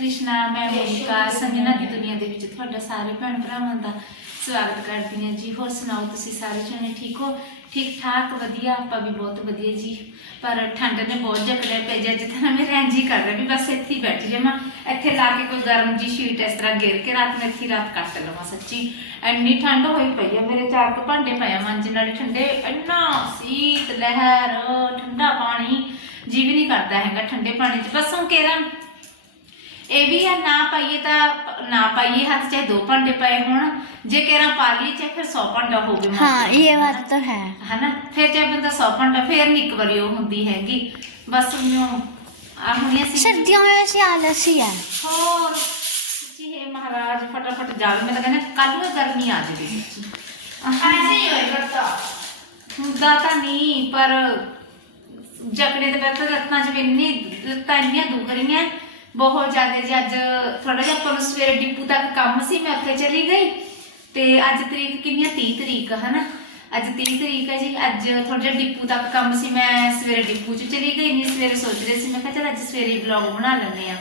ਕ੍ਰਿਸ਼ਨਾ, ਮੈਂ ਮੋਨਿਕਾ, ਸੰਜਨਾ ਦੀ ਦੁਨੀਆ ਦੇ ਵਿੱਚ ਤੁਹਾਡਾ ਸਾਰੇ ਭੈਣ ਭਰਾਵਾਂ ਦਾ ਸਵਾਗਤ ਕਰਦੀ ਹਾਂ ਜੀ। ਹੋਰ ਸੁਣਾਓ ਤੁਸੀਂ ਸਾਰੇ ਜਣੇ ਠੀਕ ਹੋ? ਠੀਕ ਠਾਕ, ਵਧੀਆ, ਆਪਾਂ ਵੀ ਬਹੁਤ ਵਧੀਆ ਜੀ। ਪਰ ਠੰਡ ਨੇ ਬਹੁਤ ਜਕੜਿਆ ਪਿਆ ਜੀ ਅੱਜ ਤਾਂ ਮੈਂ ਰੈਂਜ ਹੀ ਕਰ ਰਿਹਾ ਵੀ ਬਸ ਇੱਥੇ ਹੀ ਬੈਠ ਜਾਵਾਂ ਇੱਥੇ ਲਾ ਕੇ ਕੋਈ ਗਰਮ ਜੀ ਸ਼ੀਟ ਇਸ ਤਰ੍ਹਾਂ ਘੇਰ ਕੇ ਰਾਤ ਨੂੰ ਇੱਥੇ ਹੀ ਰਾਤ ਕੱਟ ਲਵਾਂ ਸੱਚੀ। ਇੰਨੀ ਠੰਡ ਹੋਈ ਪਈ ਆ, ਮੇਰੇ ਚਾਰ ਕੁ ਭਾਂਡੇ ਪਏ ਆ ਮਾਂਜਣ ਵਾਲੇ ਠੰਡੇ। ਇੰਨਾ ਸੀਤ ਲਹਿਰ, ਠੰਡਾ ਪਾਣੀ ਜੀ ਵੀ ਨਹੀਂ ਕਰਦਾ ਹੈਗਾ ਠੰਡੇ ਪਾਣੀ 'ਚ। ਬਸ ਹੁਣ ਕੇਰਾਂ ਇਹ ਵੀ ਆ ਨਾ ਪਾਈਏ ਤਾਂ ਨਾ ਪਾਈਏ ਹੱਥ ਚਾਹੇ ਦੋ ਭਾਂਡੇ ਪਏ ਹੋਣ ਜੇ ਕੇਰਾਂ ਪਾ ਲਈ ਚਾਹੇ ਫਿਰ 100 ਭਾਂਡਾ ਹੋਵੇ हाँ ये बात तो है ਹਨਾ ਫਿਰ ਚਾਹੇ ਬੰਦਾ 100 ਭਾਂਡਾ ਫਿਰ ਨਹੀਂ ਇੱਕ ਵਾਰੀ ਉਹ ਹੁੰਦੀ ਹੈਗੀ ਬਸ ਉਹ ਆ ਹੁਣੇ ਅਸੀਂ सर्दियों में वैसे आलस ही है ਹੋਰ ਸੱਚੀ ਹੈ ਮਹਾਰਾਜ ਫਟਾਫਟ ਜਾਵੇ ਮੈਂ ਤਾਂ ਕਹਿੰਦਾ ਕੱਲ ਨੂੰ ਇਹ ਗਰਮੀ ਆ ਜਾਵੇ ਸੱਚੀ ਐਸੇ ਹੀ ਹੋਏਗਾ ਹੁੰਦਾ ਤਾਂ ਨਹੀਂ ਪਰ ਜਕੜੇ ਦੇ ਬੈਠੇ ਰਤਨਾ ਚ ਵੀ ਇੰਨੀ ਲੱਤਾਂ ਇੰਨੀਆਂ ਦੁਖ ਰਹੀਆਂ ਬਹੁਤ ਜ਼ਿਆਦਾ ਜੀ ਅੱਜ ਥੋੜਾ ਜਿਹਾ ਆਪਾਂ ਨੂੰ ਸਵੇਰੇ ਡਿਪੂ ਤੱਕ ਕੰਮ ਸੀ ਮੈਂ ਉੱਥੇ ਚਲੀ ਗਈ। ਤੇ ਅੱਜ ਤਰੀਕ ਕਿੰਨੀ 30 ਤਰੀਕ ਹੈ ਨਾ ਅੱਜ 30 ਤਰੀਕ ਹੈ ਜੀ ਅੱਜ ਥੋੜਾ ਜਿਹਾ ਡਿਪੂ ਤੱਕ ਕੰਮ ਸੀ ਮੈਂ ਸਵੇਰੇ ਡਿਪੂ 'ਚ ਚਲੀ ਗਈ ਨਹੀਂ ਸਵੇਰੇ ਸੋਚ ਰਹੀ ਸੀ ਮੈਂ ਕਿਹਾ ਚਲ ਅੱਜ ਸਵੇਰੇ ਵਲੌਗ ਬਣਾ ਲੈਂਦੇ ਆ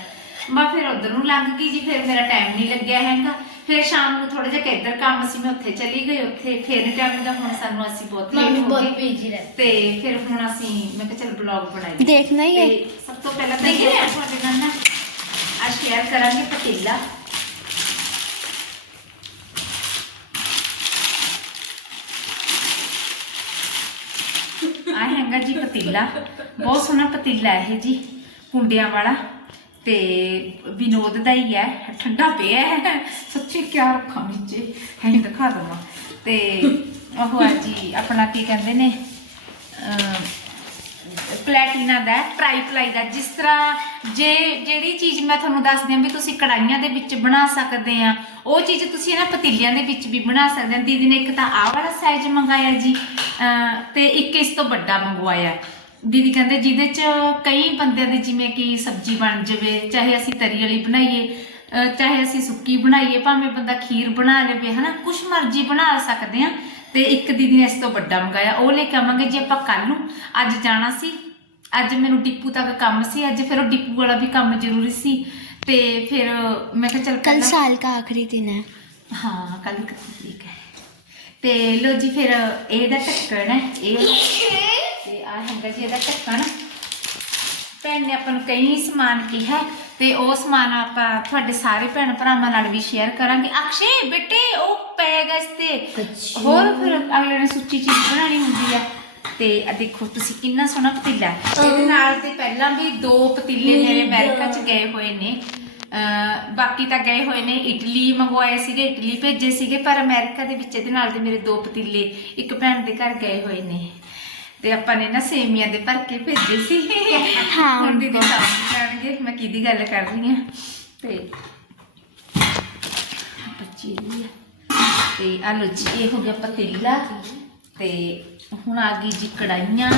ਮੈਂ ਫਿਰ ਉਧਰ ਨੂੰ ਲੰਘ ਗਈ ਜੀ ਫਿਰ ਮੇਰਾ ਟਾਈਮ ਨਹੀਂ ਲੱਗਿਆ ਹੈਗਾ। ਫਿਰ ਸ਼ਾਮ ਨੂੰ ਥੋੜਾ ਜਿਹਾ ਕਿੱਧਰ ਕੰਮ ਸੀ ਮੈਂ ਉੱਥੇ ਚਲੀ ਗਈ ਉੱਥੇ ਫਿਰ ਟਾਈਮ ਦਾ ਹੁਣ ਸਾਨੂੰ ਅਸੀਂ ਬਹੁਤ ਲੇਟ ਹੋ ਗਏ। ਤੇ ਫਿਰ ਹੁਣ ਅਸੀਂ ਮੈਂ ਕਿਹਾ ਚਲ ਵਲੌਗ ਬਣਾਈਏ ਦੇਖਣਾ ਹੀ ਹੈ। ਸਭ ਤੋਂ ਪਹਿਲਾਂ ਤਾਂ ਇਹ ਤੁਹਾਡੇ ਨਾਲ ਨਾ ਆ ਸ਼ੇਅਰ ਕਰਾਂਗੇ ਪਤੀਲਾ। ਆ ਹੈਗਾ ਜੀ ਪਤੀਲਾ। ਬਹੁਤ ਸੋਹਣਾ ਪਤੀਲਾ ਹੈ ਇਹ ਜੀ ਕੁੰਡਿਆਂ ਵਾਲਾ। ਤੇ ਵਿਨੋਦ ਦਾ ਹੀ ਹੈ, ਠੰਡਾ ਪਿਆ ਹੈ। ਸੱਚੀ ਕਿਆ ਰੱਖਾਂ ਵਿੱਚ ਹੈ ਦਿਖਾ ਦਵਾਂ। ਤੇ ਉਹ ਆ ਜੀ, ਆਪਣਾ ਕੀ ਕਹਿੰਦੇ ਨੇ, ਅਹ ਪਲੈਟੀਨਾ ਦਾ ਟਰਾਈ ਪਲਾਈ ਦਾ। ਜਿਸ ਤਰ੍ਹਾਂ ਜੇ ਜਿਹੜੀ ਚੀਜ਼ ਮੈਂ ਤੁਹਾਨੂੰ ਦੱਸਦੀ ਹਾਂ ਵੀ ਤੁਸੀਂ ਕੜਾਈਆਂ ਦੇ ਵਿੱਚ ਬਣਾ ਸਕਦੇ ਆ ਉਹ ਚੀਜ਼ ਤੁਸੀਂ ਨਾ ਪਤੀਲਿਆਂ ਦੇ ਵਿੱਚ ਵੀ ਬਣਾ ਸਕਦੇ ਆ ਦੀਦੀ ਨੇ ਇੱਕ ਤਾਂ ਆਹ ਵਾਲਾ ਸਾਈਜ਼ ਮੰਗਾਇਆ ਜੀ, ਅਹ, ਤੇ ਇੱਕ ਇਸ ਤੋਂ ਵੱਡਾ ਮੰਗਵਾਇਆ। ਦੀਦੀ ਕਹਿੰਦੇ ਜਿਹਦੇ ਚ ਕਈ ਬੰਦਿਆਂ ਦੀ ਜਿਵੇਂ ਕਿ ਸਬਜ਼ੀ ਬਣ ਜਾਵੇ, ਚਾਹੇ ਅਸੀਂ ਤਰੀ ਵਾਲੀ ਬਣਾਈਏ ਚਾਹੇ ਅਸੀਂ ਸੁੱਕੀ ਬਣਾਈਏ, ਭਾਵੇਂ ਬੰਦਾ ਖੀਰ ਬਣਾ ਲਵੇ, ਹਨਾ? ਕੁਛ ਮਰਜ਼ੀ ਬਣਾ ਸਕਦੇ ਆ ਤੇ ਇੱਕ ਦੀਦੀ ਨੇ ਇਸ ਤੋਂ ਵੱਡਾ ਮੰਗਾਇਆ ਉਹ ਲੈ ਕੇ ਆਵਾਂਗੇ ਜੀ ਆਪਾਂ ਕੱਲ ਨੂੰ ਅੱਜ ਜਾਣਾ ਸੀ ਅੱਜ ਮੈਨੂੰ ਡਿਪੂ ਤੱਕ ਕੰਮ ਸੀ ਅੱਜ ਫਿਰ ਉਹ ਡਿਪੂ ਵਾਲਾ ਵੀ ਕੰਮ ਜ਼ਰੂਰੀ ਸੀ ਤੇ ਫਿਰ ਮੈਂ ਕਿਹਾ ਚਲ कल साल का आखिरी दिन है ਹਾਂ ਕੱਲ ਠੀਕ ਹੈ ਤੇ ਲੋ ਜੀ ਫਿਰ ਇਹਦਾ ਢੱਕਣ ਹੈ ਇਹ ਤੇ ਆ ਹੈਗਾ ਜੀ ਇਹਦਾ ਢੱਕਣ ਭੈਣ ਨੇ ਆਪਾਂ ਨੂੰ ਕਈ ਸਮਾਨ ਕਿਹਾ ਤੇ ਉਹ ਸਮਾਨ ਆਪਾਂ ਤੁਹਾਡੇ ਸਾਰੇ ਭੈਣ ਭਰਾਵਾਂ ਨਾਲ ਵੀ ਸ਼ੇਅਰ ਕਰਾਂਗੇ। ਅਕਸ਼ੇ ਬੇਟੇ ਉਹ ਪੈਗਾ ਇਸ ਤੇ। ਹੋਰ ਫਿਰ ਅਗਲੇ ਨੇ ਸੁੱਚੀ ਚੀਜ਼ ਬਣਾਉਣੀ ਹੁੰਦੀ ਆ। ਤੇ ਆ ਦੇਖੋ ਤੁਸੀਂ ਕਿੰਨਾ ਸੋਹਣਾ ਪਤੀਲਾ। ਇਹਦੇ ਨਾਲ ਤੇ ਪਹਿਲਾਂ ਵੀ ਦੋ ਪਤੀਲੇ ਮੇਰੇ ਅਮਰੀਕਾ ਚ ਗਏ ਹੋਏ ਨੇ। ਬਾਕੀ ਤਾਂ ਗਏ ਹੋਏ ਨੇ। ਇਟਲੀ ਮੰਗਵਾਏ ਸੀਗੇ ਇਟਲੀ ਭੇਜੇ ਸੀਗੇ ਪਰ ਅਮਰੀਕਾ ਦੇ ਵਿੱਚ ਇਹਦੇ ਨਾਲ ਦੇ ਮੇਰੇ ਦੋ ਪਤੀਲੇ ਇੱਕ ਭੈਣ ਦੇ ਘਰ ਗਏ ਹੋਏ ਨੇ। ਤੇ ਆਪਾਂ ਨੇ ਨਾ ਸੇਮੀਆਂ ਦੇ ਭਰ ਕੇ ਭੇਜੇ ਸੀ ਹਾਂ, ਹੁਣ ਦੀਦੀ ਸਮਝ ਜਾਣਗੇ ਮੈਂ ਕਿਹਦੀ ਗੱਲ ਕਰ ਰਹੀ ਹਾਂ। ਤੇ ਬੱਚੀ ਤੇ ਆ ਜੀ, ਇਹ ਹੋ ਗਿਆ ਪਤੀਲਾ। ਤੇ ਹੁਣ ਆ ਗਈ ਜੀ ਕੜਾਈਆਂ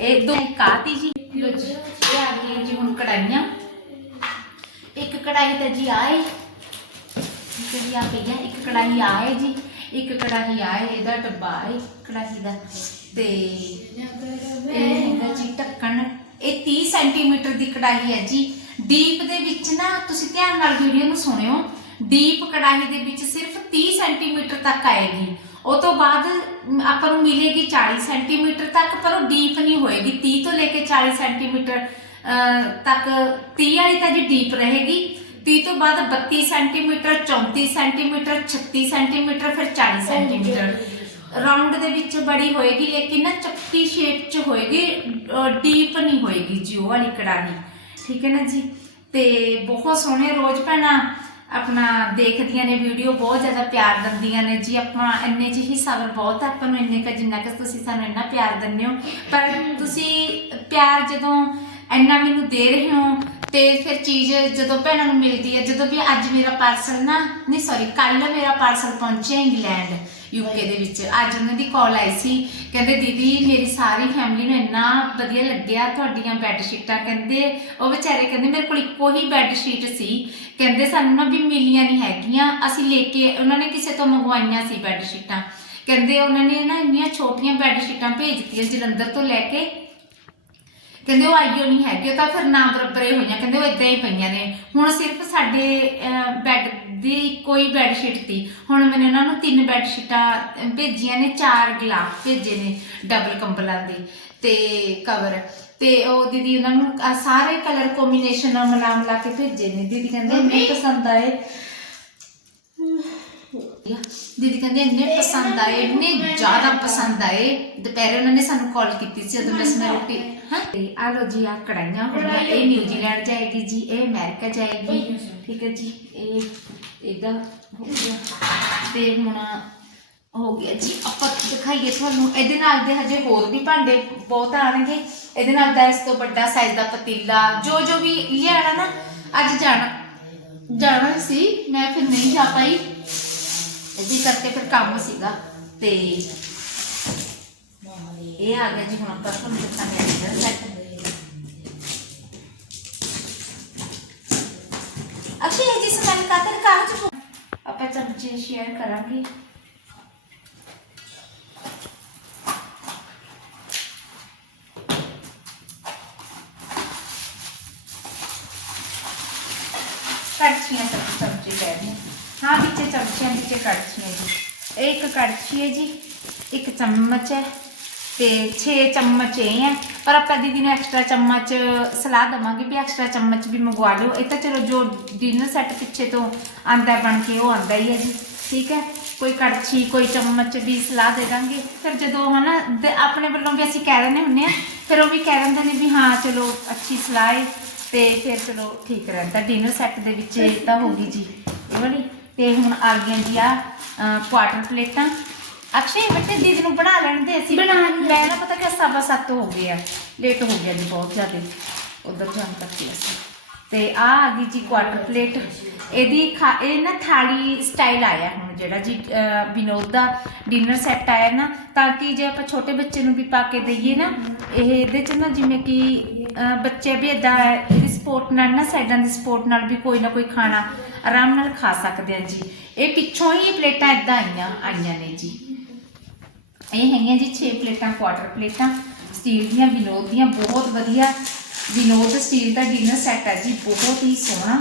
ਇਹ ਦੋ ਕਾਤੀ ਜੀ। ਲੋ ਜੀ, ਇਹ ਆ ਗਈ ਜੀ ਹੁਣ ਕੜਾਈਆਂ ਇੱਕ ਕੜਾਈ ਤਾਂ ਜੀ ਆਏ। ਜਿਹੜੀ ਆ ਪਈ ਹੈ ਇੱਕ ਕੜਾਈ ਆਏ ਜੀ, ਇੱਕ ਕੜਾਈ ਆਏ, ਇਹਦਾ ਡੱਬਾ ਹੈ ਕੜਾਈ ਦਾ। ਤੇ ਇਹ ਹੈਗਾ ਜੀ ਢੱਕਣ। ਇਹ 30 ਸੈਂਟੀਮੀਟਰ ਦੀ ਕੜਾਈ ਹੈ ਜੀ। ਡੀਪ ਦੇ ਵਿੱਚ ਨਾ ਤੁਸੀਂ ਧਿਆਨ ਨਾਲ ਵੀਡੀਓ ਨੂੰ ਸੁਣਿਓ। ਡੀਪ ਕੜਾਈ ਦੇ ਵਿੱਚ ਸਿਰਫ 30 ਸੈਂਟੀਮੀਟਰ ਤੱਕ ਆਏਗੀ। ਉਹ ਤੋਂ ਬਾਅਦ ਆਪਾਂ ਨੂੰ ਮਿਲੇਗੀ 40 ਸੈਂਟੀਮੀਟਰ ਤੱਕ ਪਰ ਉਹ ਡੀਪ ਨਹੀਂ ਹੋਏਗੀ। 30 ਤੋਂ ਲੈ ਕੇ 40 ਸੈਂਟੀਮੀਟਰ ਤੱਕ 30 ਵਾਲੀ ਤਾਂ ਜੀ ਡੀਪ ਰਹੇਗੀ। 30 ਤੋਂ ਬਾਅਦ 32 ਸੈਂਟੀਮੀਟਰ 34 ਸੈਂਟੀਮੀਟਰ 36 ਸੈਂਟੀਮੀਟਰ ਫਿਰ 40 ਸੈਂਟੀਮੀਟਰ। ਰਾਉਂਡ ਦੇ ਵਿੱਚ ਬੜੀ ਹੋਏਗੀ, ਲੇਕਿਨ ਨਾ ਚੱਕੀ ਸ਼ੇਪ ਚ ਹੋਏਗੀ ਡੀਪ ਨਹੀਂ ਹੋਏਗੀ ਜੀ, ਉਹ ਵਾਲੀ ਕੜਾਹੀ। ਠੀਕ ਹੈ ਨਾ ਜੀ? ਤੇ ਬਹੁਤ ਸੋਹਣੇ ਰੋਜ਼ ਭੈਣਾਂ ਆਪਣਾ ਦੇਖਦੀਆਂ ਨੇ ਵੀਡੀਓ ਬਹੁਤ ਜ਼ਿਆਦਾ ਪਿਆਰ ਦਿੰਦੀਆਂ ਨੇ ਜੀ। ਆਪਾਂ ਇੰਨੇ ਚ ਹੀ ਸਬਰ ਬਹੁਤ ਹੈ ਆਪਾਂ ਨੂੰ ਇੰਨੇ ਕ ਜਿੰਨਾ ਕਿ ਤੁਸੀਂ ਸਾਨੂੰ ਇੰਨਾ ਪਿਆਰ ਦਿੰਦੇ ਹੋ। ਪਰ ਤੁਸੀਂ ਪਿਆਰ ਜਦੋਂ ਇੰਨਾ ਮੈਨੂੰ ਦੇ ਰਹੇ ਹੋ, ਤੇ ਫਿਰ ਚੀਜ਼ ਜਦੋਂ ਭੈਣਾਂ ਨੂੰ ਮਿਲਦੀ ਹੈ, ਜਦੋਂ ਵੀ ਅੱਜ ਮੇਰਾ ਪਾਰਸਲ ਨਾ, ਨਹੀਂ ਸੌਰੀ ਕੱਲ ਮੇਰਾ ਪਾਰਸਲ ਪਹੁੰਚਿਆ ਇੰਗਲੈਂਡ ਯੂਕੇ ਦੇ ਵਿੱਚ। ਅੱਜ ਉਹਨਾਂ ਦੀ ਕਾਲ ਆਈ ਸੀ। ਕਹਿੰਦੇ, ਦੀਦੀ, ਮੇਰੀ ਸਾਰੀ ਫੈਮਿਲੀ ਨੂੰ ਇੰਨਾ ਵਧੀਆ ਲੱਗਿਆ ਤੁਹਾਡੀਆਂ ਬੈੱਡ ਸ਼ੀਟਾਂ ਕਹਿੰਦੇ, ਉਹ ਵਿਚਾਰੇ ਕਹਿੰਦੇ, ਮੇਰੇ ਕੋਲ ਇੱਕੋ ਹੀ ਬੈੱਡ ਸ਼ੀਟ ਸੀ। ਕਹਿੰਦੇ, ਸਾਨੂੰ ਨਾ ਵੀ ਮਿਲੀਆਂ ਨਹੀਂ ਹੈਗੀਆਂ। ਅਸੀਂ ਲੈ ਕੇ ਉਹਨਾਂ ਨੇ ਕਿਸੇ ਤੋਂ ਮੰਗਵਾਈਆਂ ਸੀ ਬੈੱਡ ਸ਼ੀਟਾਂ ਕਹਿੰਦੇ, ਉਹਨਾਂ ਨੇ ਨਾ ਇੰਨੀਆਂ ਛੋਟੀਆਂ ਬੈੱਡ ਸ਼ੀਟਾਂ ਦਿੱਤੀਆਂ ਜਲੰਧਰ ਤੋਂ ਲੈ ਕੇ। ਕਹਿੰਦੇ, ਉਹ ਆਈਓ ਨਹੀਂ ਹੈਗੇ, ਉਹ ਤਾਂ ਫਿਰ ਨਾ ਬਰਾਬਰੇ ਹੋਈਆਂ। ਕਹਿੰਦੇ, ਉਹ ਇਦਾਂ ਹੀ ਪਈਆਂ ਨੇ। ਹੁਣ ਸਿਰਫ ਸਾਡੇ ਬੈੱਡ ਦੀ ਕੋਈ ਬੈੱਡ ਸ਼ੀਟ ਤੀ। ਹੁਣ ਮੈंने ਉਹਨਾਂ ਨੂੰ ਤਿੰਨ ਬੈੱਡ ਸ਼ੀਟਾਂ ਭੇਜੀਆਂ ਨੇ ਚਾਰ ਗਿਲਾਫ ਭੇਜੇ ਨੇ ਡਬਲ ਕੰਬਲਾਂ ਦੇ ਤੇ ਕਵਰ ਤੇ ਉਹ ਦੀਦੀ ਉਹਨਾਂ ਨੂੰ ਆਹ ਸਾਰੇ ਕਲਰ ਕੰਬੀਨੇਸ਼ਨ ਨਾਲ ਮਿਲਾ ਮਿਲਾ ਕੇ ਭੇਜੇ ਨੇ। ਦੀਦੀ ਕਹਿੰਦੇ ਇੰਨੇ ਪਸੰਦ ਆਏ। ਦੀਦੀ ਕਹਿੰਦੇ ਇੰਨੇ ਪਸੰਦ ਆਏ ਇੰਨੇ ਜ਼ਿਆਦਾ ਪਸੰਦ ਆਏ। ਦੁਪਹਿਰੇ ਉਹਨਾਂ ਨੇ ਸਾਨੂੰ ਕਾਲ ਕੀਤੀ ਸੀ ਉਦੋਂ ਮੈਂ ਮੈਂ ਰੋਟੀ। ਹਾਂ? ਤੇ ਆ ਲੋ ਜੀ ਆ ਕੜਾਈਆਂ ਹੋਣੀਆਂ ਇਹ ਨਿਊਜ਼ੀਲੈਂਡ ਜਾਏਗੀ ਜੀ ਇਹ ਅਮਰੀਕਾ ਜਾਏਗੀ। ਠੀਕ ਹੈ ਜੀ ਇਹ ਇਹਦਾ ਹੋ ਗਿਆ। ਤੇ ਹੁਣ ਹੋ ਗਿਆ ਜੀ ਆਪਾਂ ਦਿਖਾਈਏ ਤੁਹਾਨੂੰ। ਇਹਦੇ ਨਾਲ ਦੇ ਹਜੇ ਹੋਰ ਵੀ ਭਾਂਡੇ ਬਹੁਤ ਆਣਗੇ ਇਹਦੇ ਨਾਲ ਦਾ ਇਸ ਤੋਂ ਵੱਡਾ ਸਾਈਜ਼ ਦਾ ਪਤੀਲਾ ਜੋ ਜੋ ਵੀ ਲਿਆਣਾ ਨਾ ਅੱਜ ਜਾਣਾ। ਜਾਣਾ ਸੀ ਮੈਂ ਫਿਰ ਨਹੀਂ ਜਾ ਪਾਈ। ਇਹਦੀ ਕਰਕੇ ਫਿਰ ਕੰਮ ਸੀਗਾ ਤੇ ਇਹ ਆ ਗਿਆ ਜੀ ਹੁਣ ਆਪਾਂ ਤੁਹਾਨੂੰ ਦਿਖਾਣੇ ਆ ਜੀ ਸੈੱਟ ਅਕਸ਼ੇ ਇਹ ਜੀ ਕਾਤਰ ਕਾਗਜ਼ ਆਪਾਂ ਚਮਚੇ ਸ਼ੇਅਰ ਕਰਾਂਗੇ ਕੜਛੀਆਂ ਸਭ ਚਮਚੇ ਕਹਿੰਦੇ ਹਾਂ ਵਿੱਚ ਚਮਚਿਆਂ ਵਿੱਚੇ ਕੜਛੀਆਂ ਜੀ। ਇਹ ਇੱਕ ਕੜਛੀ ਹੈ ਜੀ, ਇੱਕ ਚਮਚ ਹੈ ਤੇ 6 ਚਮਚ ਇਹ ਹੈ। ਪਰ ਆਪਾਂ ਦੀਦੀ ਨੂੰ ਐਕਸਟਰਾ ਚਮਚ ਸਲਾਹ ਦਵਾਂਗੇ ਵੀ ਐਕਸਟਰਾ ਚਮਚ ਵੀ ਮੰਗਵਾ ਲਿਓ। ਇਹ ਤਾਂ ਚਲੋ ਜੋ ਡਿਨਰ ਸੈੱਟ ਪਿੱਛੇ ਤੋਂ ਆਂਦਾ ਬਣ ਕੇ ਉਹ ਆਂਦਾ ਹੀ ਹੈ ਜੀ। ਠੀਕ ਹੈ? ਕੋਈ ਕੜਛੀ, ਕੋਈ ਚਮਚ ਵੀ ਸਲਾਹ ਦੇ ਦਾਂਗੇ। ਫਿਰ ਜਦੋਂ ਹਨਾ ਦੇ- ਆਪਣੇ ਵੱਲੋਂ ਵੀ ਅਸੀਂ ਕਹਿ ਦਿੰਦੇ ਹੁੰਦੇ ਆ ਫਿਰ ਉਹ ਵੀ ਕਹਿ ਦਿੰਦੇ ਨੇ ਵੀ ਹਾਂ, ਚਲੋ ਅੱਛੀ ਸਲਾਹ ਹੈ ਤੇ ਫਿਰ ਚਲੋ ਠੀਕ ਰਹਿੰਦਾ। ਡਿਨਰ ਸੈੱਟ ਦੇ ਵਿੱਚ ਇਹ ਤਾਂ ਹੋ ਗਈ ਜੀ। ਵਾਲੀ। ਤੇ ਹੁਣ ਆ ਗਈਆਂ ਜੀ ਆ ਕੁਆਟਰ ਪਲੇਟਾਂ ਅਕਸ਼ੇ ਬੱਚੇ ਦੀਦੀ ਨੂੰ ਬਣਾ ਲੈਣ ਦੇ। ਅਸੀਂ ਬਣਾ। ਮੈਂ ਨਾ ਪਤਾ ਕਿ ਸਵਾ ਸੱਤ ਹੋ ਗਏ ਆ। ਲੇਟ ਹੋ ਗਿਆ ਜੀ ਬਹੁਤ ਜ਼ਿਆਦਾ। ਉਧਰ ਜਾਣ ਤੱਕ ਹੀ ਅਸੀਂ। ਤੇ ਆ ਆ ਗਈ ਜੀ ਕੁਆਟਰ ਪਲੇਟ ਇਹਦੀ ਖਾ ਇਹ ਨਾ ਥਾਲੀ ਸਟਾਈਲ ਆਇਆ ਹੁਣ ਜਿਹੜਾ ਜੀ ਵਿਨੋਦ ਦਾ ਡਿਨਰ ਸੈੱਟ ਆਇਆ ਨਾ ਤਾਂ ਕਿ ਜੇ ਆਪਾਂ ਛੋਟੇ ਬੱਚੇ ਨੂੰ ਵੀ ਪਾ ਕੇ ਦਈਏ ਨਾ ਇਹ ਇਹਦੇ ਚ ਨਾ ਜਿਵੇਂ ਕਿ ਬੱਚੇ ਵੀ ਇਦਾਂ ਸਪੋਰਟ ਨਾਲ, ਨਾ ਸਾਈਡਾਂ ਦੀ ਸਪੋਰਟ ਨਾਲ ਵੀ ਕੋਈ ਨਾ ਕੋਈ ਖਾਣਾ ਆਰਾਮ ਨਾਲ ਖਾ ਸਕਦੇ ਆ ਜੀ। ਇਹ ਪਿੱਛੋਂ ਹੀ ਪਲੇਟਾਂ ਇਦਾਂ ਆਈਆਂ ਆਈਆਂ ਨੇ ਜੀ। ਇਹ ਹੈਗੀਆਂ ਜੀ 6 ਪਲੇਟਾਂ ਕੁਆਟਰ ਪਲੇਟਾਂ ਸਟੀਲ ਦੀਆਂ, ਵਿਨੋਦ ਦੀਆਂ, ਬਹੁਤ ਵਧੀਆ। ਵਿਨੋਦ ਸਟੀਲ ਦਾ ਡਿਨਰ ਸੈੱਟ ਹੈ ਜੀ, ਬਹੁਤ ਹੀ ਸੋਹਣਾ।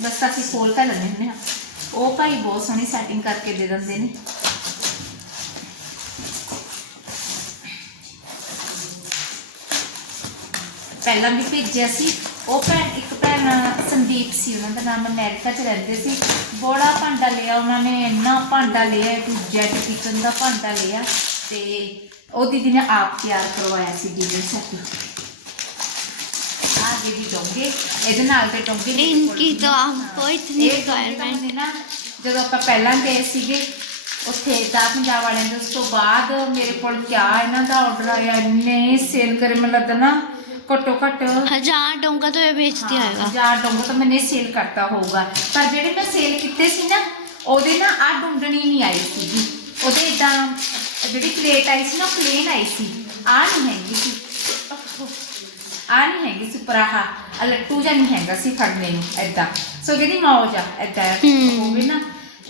ਬਸ ਅਸੀਂ ਖੋਲ ਤਾਂ ਲੈਂਦੇ ਹੁੰਦੇ ਆ ਉਹ ਭਾਈ ਬਹੁਤ ਸੋਹਣੀ ਸੈਟਿੰਗ ਕਰਕੇ ਦੇ ਦਿੰਦੇ ਨੇ। ਪਹਿਲਾਂ ਵੀ ਭੇਜਿਆ ਸੀ ਉਹ ਭੈਣ ਇੱਕ ਭੈਣ ਸੰਦੀਪ ਸੀ ਉਹਨਾਂ ਦਾ ਨਾਮ ਅਮਰੀਕਾ 'ਚ ਰਹਿੰਦੇ ਸੀ ਬੜਾ ਭਾਂਡਾ ਲਿਆ ਉਹਨਾਂ ਨੇ ਇੰਨਾ ਭਾਂਡਾ ਲਿਆ ਦੂਜਾ ਕਿਚਨ ਦਾ ਭਾਂਡਾ ਲਿਆ ਤੇ ਉਹ ਦੀਦੀ ਨੇ ਆਪ ਤਿਆਰ ਕਰਵਾਇਆ ਸੀ ਡਿਨਰ ਸੈੱਟ ਆਗੇ ਵੀ ਡੋਂਗੇ ਇਹਦੇ ਨਾਲ ਤੇ ਡੋਂਗੇ ਦੀ इनकी तो हमको इतनी ਇਹ ਡੋਂਗੇ ਤਾਂ रिक्वायरमेंट ਹੁੰਦੇ ਨਾ ਜਦੋਂ ਆਪਾਂ ਪਹਿਲਾਂ ਗਏ ਸੀਗੇ ਉੱਥੇ ਦਾ ਪੰਜਾਬ ਵਾਲਿਆਂ ਦੇ ਉਸ ਤੋਂ ਬਾਅਦ ਮੇਰੇ ਕੋਲ ਕਿਆ ਇਹਨਾਂ ਦਾ ਆਰਡਰ ਆਇਆ ਇੰਨੇ ਸੇਲ ਕਰੇ ਮੈਨੂੰ ਲੱਗਦਾ ਨਾ ਘੱਟੋ ਘੱਟ ਹਜ਼ਾਰ ਡੋਂਗਾ ਤੋਂ ਇਹ ਵੇਚਦੇ ਹੋਏਗਾ ਹਜ਼ਾਰ ਡੋਂਗਾ ਤਾਂ ਮੈਨੇ ਸੇਲ ਕਰਤਾ ਹੋਊਗਾ। ਪਰ ਜਿਹੜੇ ਮੈਂ ਸੇਲ ਕੀਤੇ ਸੀ ਨਾ ਉਹਦੇ ਨਾ ਆ ਡੁੰਡਣੀ ਨਹੀਂ ਆਈ ਸੀ ਉਹਦੇ ਇਦਾਂ ਜਿਹੜੀ ਪਲੇਟ ਆਈ ਸੀ ਨਾ ਪਲੇਨ ਆਈ ਸੀ। ਆ ਨਹੀਂ ਹੈਗੀ ਸੀ। ਆ ਨਹੀਂ ਹੈਗੀ ਸੀ ਪਰਾਹਾ ਆ ਲੱਟੂ ਜਾਂ ਨਹੀਂ ਹੈਗਾ ਸੀ ਫੜਨੇ ਨੂੰ ਐਦਾਂ ਸੋ ਕਹਿੰਦੀ ਮੌਜ ਆ ਐਦਾਂ ਹੋਵੇ ਨਾ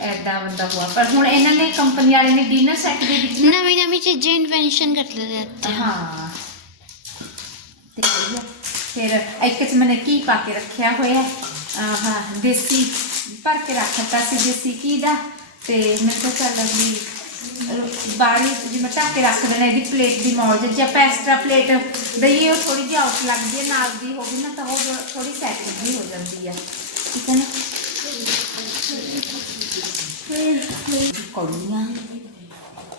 ਐਦਾਂ ਬੰਦਾ ਹੋਆ ਪਰ ਹੁਣ ਇਹਨਾਂ ਨੇ ਕੰਪਨੀ ਵਾਲੇ ਨੇ ਡਿਨਰ ਸੈੱਟ ਦੇ ਵਿੱਚ ਨਵੀਂ ਨਵੀਂ ਚੀਜ਼ਾਂ ਇਨਵੈਂਸ਼ਨ ਕਰ ਲੈਂਦੇ ਆ ਹਾਂ। ਤੇ ਵਧੀਆ ਫਿਰ ਇੱਕ ਚ ਮੈंने ਕੀ ਪਾ ਕੇ ਰੱਖਿਆ ਹੋਇਆ ਆਹ ਦੇਸੀ ਭਰ ਕੇ ਰੱਖਤਾ ਸੀ ਦੇਸੀ ਕੀ ਦਾ। ਤੇ ਮੈਂ ਚੱਲ ਵੀ ਬਾਰੀ ਜੀ ਮੈਂ ਢੱਕ ਕੇ ਰੱਖ ਦੇਣਾ ਇਹਦੀ ਪਲੇਟ ਦੀ ਮੌਜ ਜੇ ਆਪਾਂ ਐਕਸਟਰਾ ਪਲੇਟ ਦਈਏ ਉਹ ਥੋੜੀ ਜਿਹੀ ਆਊਟ ਲੱਗਦੀ ਹੈ ਨਾਲ ਦੀ ਹੋਵੇ ਨਾ ਤਾਂ ਉਹ ਥੋੜੀ ਸੈਟਿੰਗ ਵੀ ਹੋ ਜਾਂਦੀ ਹੈ। ਠੀਕ ਹੈ ਨਾ? ਕੌੜੀਆਂ।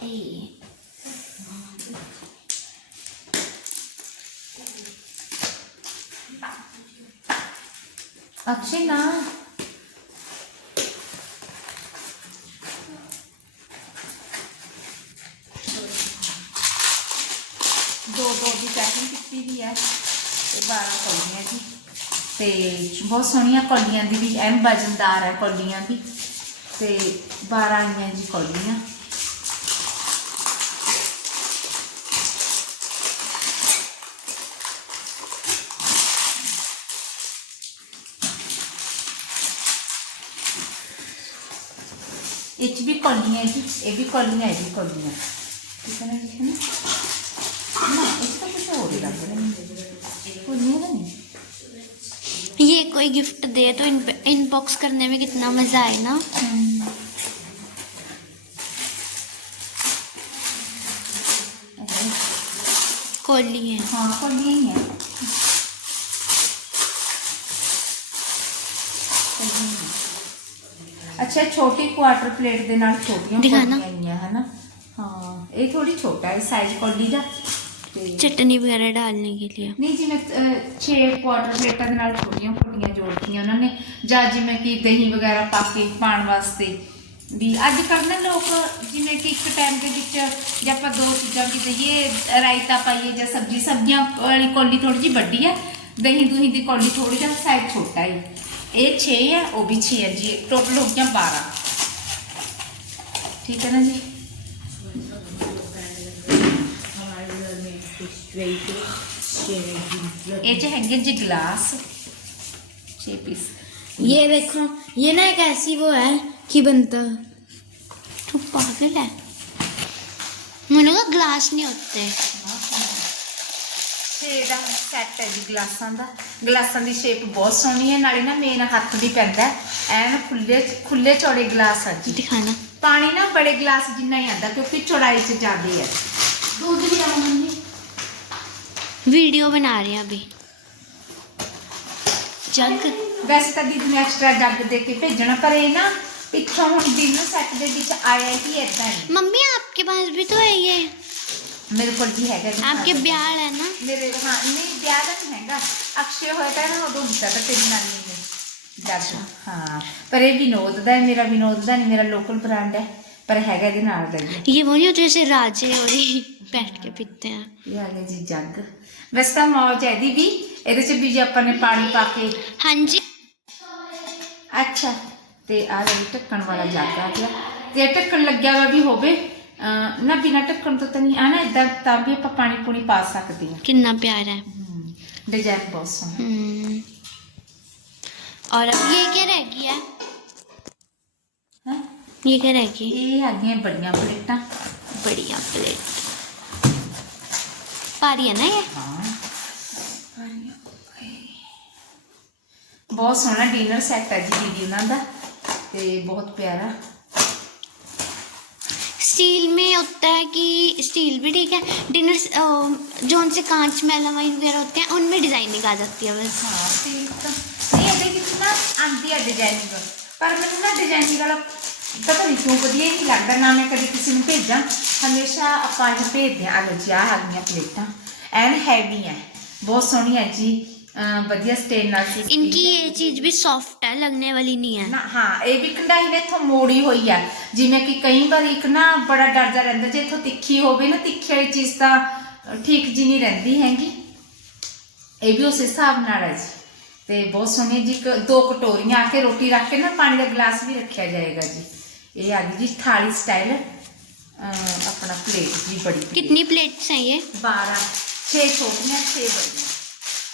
ਇਹ ਅਕਸ਼ੇ ਨਾ ਦੋ ਦੋ ਦੀ ਪੈਕਿੰਗ ਕੀਤੀ ਵੀ ਹੈ ਤੇ 12 ਕੌਲੀਆਂ ਜੀ ਤੇ ਬਹੁਤ ਸੋਹਣੀਆਂ ਕੌਲੀਆਂ ਦੀ ਵੀ ਐਨ ਵਜਨਦਾਰ ਹੈ ਕੌਲੀਆਂ ਵੀ ਤੇ 12 ਆਈਆਂ ਜੀ ਕੌਲੀਆਂ एच भी कॉलिंग जी ए भी कॉलिंग है भी कॉलिंग ठीक है ना है ना? इसका कुछ और ही लग रहा है नहीं ये कोई गिफ्ट दे तो इन इनबॉक्स करने में कितना मज़ा आए ना। हम्म। कोली है। हाँ कोली है। ਅੱਛਾ ਛੋਟੀ ਕੁਆਟਰ ਪਲੇਟ ਦੇ ਨਾਲ ਛੋਟੀਆਂ ਦਿਖਾਣਾ। ਕੋਲੀਆਂ ਆਈਆਂ ਹਨਾ ਹਾਂ ਇਹ ਥੋੜੀ ਛੋਟਾ ਹੈ ਸਾਈਜ਼ ਕੋਲੀ ਦਾ ਤੇ चटनी वगैरह डालने के लिए ਨਹੀਂ ਜਿਵੇਂ 6 ਕੁਆਟਰ ਪਲੇਟਾਂ ਦੇ ਨਾਲ ਛੋਟੀਆਂ ਕੋਲੀਆਂ ਜੋੜਤੀਆਂ ਉਹਨਾਂ ਨੇ ਜਾਂ ਜਿਵੇਂ ਕਿ ਦਹੀਂ ਵਗੈਰਾ ਪਾ ਕੇ ਪਾਣ ਵਾਸਤੇ ਵੀ ਅੱਜ ਕੱਲ੍ਹ ਨਾ ਲੋਕ ਜਿਵੇਂ ਕਿ ਇੱਕ ਟਾਈਮ ਦੇ ਵਿੱਚ ਜੇ ਆਪਾਂ ਦੋ ਚੀਜ਼ਾਂ ਕੀ ਦਈਏ ਰਾਇਤਾ ਪਾਈਏ ਜਾਂ ਸਬਜ਼ੀ ਸਬਜ਼ੀਆਂ ਵਾਲੀ ਕੋਲੀ ਥੋੜੀ ਜਿਹੀ ਵੱਡੀ ਹੈ ਦਹੀਂ ਦੁਹੀਂ ਦੀ ਕੋਲੀ ਥੋੜੀ ਜਿਹਾ ਸਾਈਜ਼ ਛੋਟਾ ਹੈ ये छे है वह भी छे है जी। टोटल हो गया बारह। ठीक है ना जी? ये है जी गिलास छः पीस। ये देखो ये ना एक ऐसी वो है कि बनता तू पागल है। मैंने कहा ग्लास नहीं होते। हाँ। ਤੇ ਇਹਦਾ ਸੈੱਟ ਹੈ ਜੀ ਗਲਾਸਾਂ ਦਾ ਗਲਾਸਾਂ ਦੀ ਸ਼ੇਪ ਬਹੁਤ ਸੋਹਣੀ ਹੈ ਨਾਲੇ ਨਾ ਮੇਨ ਹੱਥ ਵੀ ਪੈਂਦਾ ਹੈ। ਐਨ ਖੁੱਲੇ ਖੁੱਲੇ ਚੌੜੇ ਗਲਾਸ ਆ ਜੀ दिखाना ਪਾਣੀ ਨਾ ਬੜੇ ਗਲਾਸ ਜਿੰਨਾ ਹੀ ਆਂਦਾ ਕਿਉਂਕਿ ਚੌੜਾਈ 'ਚ ਜ਼ਿਆਦੇ ਹੈ ਦੁੱਧ ਵੀ ਲਾਉਂਗੀ वीडियो बना रहे हैं अभी जग ਵੈਸੇ ਤਾਂ ਦੀਦੀ ਨੇ ਐਕਸਟਰਾ ਜੱਗ ਦੇ ਕੇ ਭੇਜਣਾ ਪਰ ਇਹ ਨਾ ਪਿੱਛੋਂ ਹੁਣ ਡਿਨਰ ਸੈੱਟ ਦੇ ਵਿੱਚ ਆਇਆ ਹੀ ਇਦਾਂ ਹੀ मम्मी आपके पास भी तो है ये ਮੇਰੇ ਕੋਲ ਜੀ ਹੈਗਾ ਜੀ आपके ब्याह है ना ਮੇਰੇ ਹਾਂ ਨਹੀਂ ਵਿਆਹ ਦਾ ਤਾਂ ਮਹਿੰਗਾ ਅਕਸ਼ੇ ਹੋਇਆ ਤਾਂ ਨਾ ਉਦੋਂ ਦਿੱਤਾ ਤਾਂ ਤੇਰੀ ਨਾਨੀ ਨੇ ਜੱਗ ਹਾਂ ਪਰ ਇਹ ਵਿਨੋਦ ਦਾ ਹੈ ਮੇਰਾ ਵਿਨੋਦ ਦਾ ਨਹੀਂ ਮੇਰਾ ਲੋਕਲ ਬ੍ਰਾਂਡ ਹੈ ਪਰ ਹੈਗਾ ਇਹਦੇ ਨਾਲ ਦਾ ਹੀ ये वो नहीं होते जैसे राजे और ये बैठ के पीते हैं ਇਹ ਆ ਗਿਆ ਜੀ ਜੱਗ ਵੈਸੇ ਤਾਂ ਮੌਜ ਹੈ ਇਹਦੀ ਵੀ ਇਹਦੇ ਚ ਵੀ ਜੇ ਆਪਾਂ ਨੇ ਪਾਣੀ ਪਾ ਕੇ हाँ जी ਅੱਛਾ ਤੇ ਆ ਲਈ ਢੱਕਣ ਵਾਲਾ ਜੱਗ ਆ ਗਿਆ ਤੇ ਇਹ ਢੱਕਣ ਲੱਗਿਆ ਵਾ ਵੀ ਹੋਵੇ ਅਹ ਨਾ ਬਿਨਾ ਢੱਕਣ ਤੋਂ ਤਾਂ ਨਹੀਂ ਆ ਨਾ ਇਦਾਂ ਤਾਂ ਵੀ ਆਪਾਂ ਪਾਣੀ ਪੂਣੀ ਪਾ ਸਕਦੇ ਹਾਂ कितना प्यारा है ਡਿਜ਼ਾਈਨ ਬਹੁਤ ਸੋਹਣਾ हम्म। और अब ये क्या रह गया है ਹੈ ये क्या रह गई ਇਹ ਹੈਗੀਆਂ ਬੜੀਆਂ ਪਲੇਟਾਂ बढ़िया प्लेट पारी है ना ये ਹਾਂ ਬਹੁਤ ਸੋਹਣਾ ਡਿਨਰ ਸੈੱਟ ਹੈ ਜੀ ਦੀਦੀ ਉਹਨਾਂ ਦਾ ਤੇ ਬਹੁਤ ਪਿਆਰਾ स्टील में होता है कि स्टील भी ठीक है डिनर जो उनसे कांच मेलामाइन वगैरह होते हैं उनमें डिजाइनिंग आ जाती है बस ਹਾਂ ਠੀਕ ਤਾਂ ਨਹੀਂ ਇਹਦੇ ਵਿੱਚ ਨਾ ਆਂਦੀ ਆ ਡਿਜ਼ਾਈਨਿੰਗ ਪਰ ਮੈਨੂੰ ਨਾ ਡਿਜ਼ਾਈਨਿੰਗ ਵਾਲਾ ਪਤਾ ਨਹੀਂ ਕਿਉਂ ਵਧੀਆ ਹੀ ਨਹੀਂ ਲੱਗਦਾ ਨਾ ਮੈਂ ਕਦੇ ਕਿਸੇ ਨੂੰ ਭੇਜਾਂ ਹਮੇਸ਼ਾ ਆਪਾਂ ਇਹ ਭੇਜਦੇ ਹਾਂ ਆਲੋ ਜੀ ਆਹ ਆ ਗਈਆਂ ਪਲੇਟਾਂ ਐਨ ਹੈਵੀ ਹੈ ਬਹੁਤ ਸੋਹਣੀ ਹੈ ਜੀ ਅਹ ਵਧੀਆ ਸਟੇਨਲੈਸ इनकी ये चीज भी सॉफ्ट है लगने वाली नहीं है ਨਾ ਹਾਂ ਇਹ ਵੀ ਕੰਡਾਈ ਨੇ ਇੱਥੋਂ ਮੋੜੀ ਹੋਈ ਆ ਜਿਵੇਂ ਕਿ ਕਈ ਵਾਰ ਇੱਕ ਨਾ ਬੜਾ ਡਰ ਜਾ ਰਹਿੰਦਾ ਜੇ ਇੱਥੋਂ ਤਿੱਖੀ ਹੋਵੇ ਨਾ ਤਿੱਖੀ ਵਾਲੀ ਚੀਜ਼ ਤਾਂ ਅ, ਠੀਕ ਜੀ ਨਹੀਂ ਰਹਿੰਦੀ ਹੈਗੀ ਇਹ ਵੀ ਉਸ ਹਿਸਾਬ ਨਾਲ ਹੈ ਜੀ ਤੇ ਬਹੁਤ ਸੋਹਣੀ ਜੀ ਇੱਕ ਦੋ ਕਟੋਰੀਆਂ ਆ ਕੇ ਰੋਟੀ ਰੱਖ ਕੇ ਨਾ ਪਾਣੀ ਦਾ ਗਲਾਸ ਵੀ ਰੱਖਿਆ ਜਾਏਗਾ ਜੀ ਇਹ ਆ ਗਈ ਜੀ ਥਾਲੀ ਸਟਾਈਲ ਆਪਣਾ ਪਲੇਟ ਜੀ ਬੜੀ plate। कितनी प्लेट्स हैं ये 12 6 ਛੋਟੀਆਂ 6 ਬੜੀਆਂ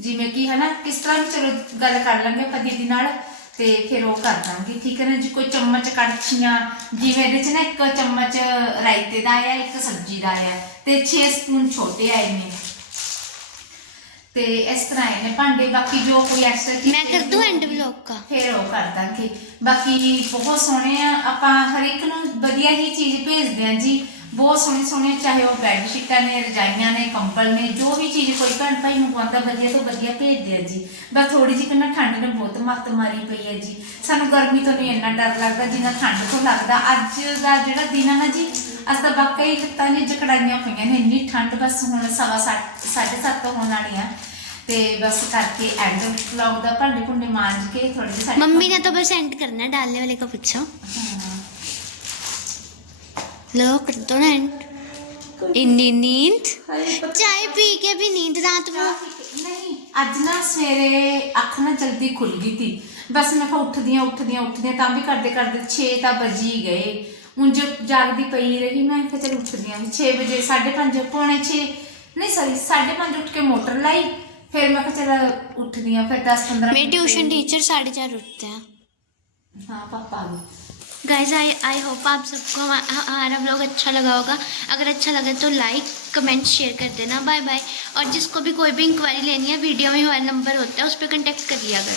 ਜਿਵੇਂ ਕਿ ਹਨਾ ਕਿਸ ਤਰ੍ਹਾਂ ਵੀ ਚਲੋ ਗੱਲ ਕਰ ਲਾਂਗੇ ਆਪਾਂ ਦੀਦੀ ਨਾਲ ਤੇ ਫਿਰ ਉਹ ਕਰ ਦਾਂਗੇ ਠੀਕ ਹੈ ਨਾ? ਜੀ ਕੋਈ ਚਮਚ ਕੜਛੀਆਂ ਜਿਵੇਂ ਇਹਦੇ ਚ ਨਾ ਇੱਕ ਚਮਚ ਰਾਇਤੇ ਦਾ ਆ ਇੱਕ ਸਬਜ਼ੀ ਦਾ ਆ ਤੇ 6 ਸਪੂਨ ਛੋਟੇ ਆਏ ਨੇ। ਤੇ ਇਸ ਤਰ੍ਹਾਂ ਇਹਨੇ ਭਾਂਡੇ ਬਾਕੀ ਜੋ ਕੋਈ ਐਕਸਟਰਾ ਮੈਂ ਕਰ ਦੂੰ ਐਂਡ ਵਲੌਗ ਦਾ ਫਿਰ ਉਹ ਕਰ ਦਾਂਗੇ। ਬਾਕੀ ਬਹੁਤ ਸੋਹਣੇ ਆ ਆਪਾਂ ਹਰ ਇੱਕ ਨੂੰ ਵਧੀਆ ਹੀ ਚੀਜ਼ ਭੇਜਦੇ ਆ ਜੀ। ਬਹੁਤ ਸੋਹਣੇ ਸੋਹਣੇ ਚਾਹੇ ਉਹ ਬੈੱਡ ਸ਼ੀਟਾਂ ਨੇ ਰਜਾਈਆਂ ਨੇ ਕੰਬਲ ਨੇ ਜੋ ਵੀ ਚੀਜ਼ ਕੋਈ ਭੈਣ ਭਾਈ ਨੂੰ ਪਾਉਂਦਾ ਵਧੀਆ ਤੋਂ ਵਧੀਆ ਭੇਜਦੇ ਆ ਜੀ ਬਸ ਥੋੜੀ ਜਿਹੀ ਕਿੰਨਾ ਠੰਡ ਨੇ ਬਹੁਤ ਮੱਤ ਮਾਰੀ ਪਈ ਹੈ ਜੀ ਸਾਨੂੰ ਗਰਮੀ ਤੋਂ ਨਹੀਂ ਇੰਨਾ ਡਰ ਲੱਗਦਾ ਜਿੰਨਾ ਠੰਡ ਤੋਂ ਲੱਗਦਾ ਅੱਜ ਦਾ ਜਿਹੜਾ ਦਿਨ ਆ ਨਾ ਜੀ ਅੱਜ ਤਾਂ ਵਾਕਈ ਲੱਤਾਂ ਨੇ ਜਕੜਾਈਆਂ ਪਈਆਂ ਨੇ ਇੰਨੀ ਠੰਡ ਬਸ ਹੁਣ ਸਵਾ ਸੱਤ ਸਾਢੇ ਸੱਤ ਹੋਣ ਵਾਲੀ ਆ ਤੇ ਬਸ ਕਰਕੇ ਐਂਡ ਵਲੌਗ ਦਾ ਭਾਂਡੇ ਭੁੰਡੇ ਮਾਂਜ ਕੇ ਥੋੜੇ ਜਿਹੇ ਸਾਡੇ मम्मी ने तो बस एंड करना है डालने वाले का पूछो ਲੋਕ ਡੋਨਟ ਇੰਨੀ ਨੀਂਦ? ਚਾਹ ਪੀ ਕੇ ਵੀ ਨੀਂਦ ਰਾਤ ਨੂੰ। ਨਹੀਂ ਅੱਜ ਨਾ ਸਵੇਰੇ ਅੱਖ ਨਾ ਜਲਦੀ ਖੁੱਲ ਗਈ ਤੀ ਬਸ ਮੈਂ ਕਿਹਾ ਉੱਠਦੀਆਂ ਉੱਠਦੀਆਂ ਉੱਠਦੀਆਂ ਤਾਂ ਵੀ ਕਰਦੇ ਕਰਦੇ 6 ਤਾਂ ਵੱਜ ਹੀ ਗਏ। ਹੁਣ ਜੋ ਜਾਗਦੀ ਪਈ ਰਹੀ ਮੈਂ ਕਿਹਾ ਚਲ ਉੱਠਦੀਆਂ 6 ਵਜੇ 5:30 ਪੌਣੇ ਨਹੀਂ ਸੌਰੀ 5:30 ਉੱਠ ਕੇ ਮੋਟਰ ਲਾਈ। ਫਿਰ ਮੈਂ ਕਿਹਾ ਚਲ ਉੱਠਦੀਆਂ ਫਿਰ 10 15 ਮੇਰੀ ਟਿਊਸ਼ਨ ਟੀਚਰ 4:30 ਉੱਠਦੇ। ਹਾਂ ਪਾਪਾ ਆ गाइज़ आई आई होप आप सबको हमारा ब्लॉग अच्छा लगा होगा। अगर अच्छा लगे तो लाइक कमेंट शेयर कर देना। बाय बाय और जिसको भी कोई भी इंक्वायरी लेनी है वीडियो में हमारा नंबर होता है, उस पर कंटेक्ट करिएगा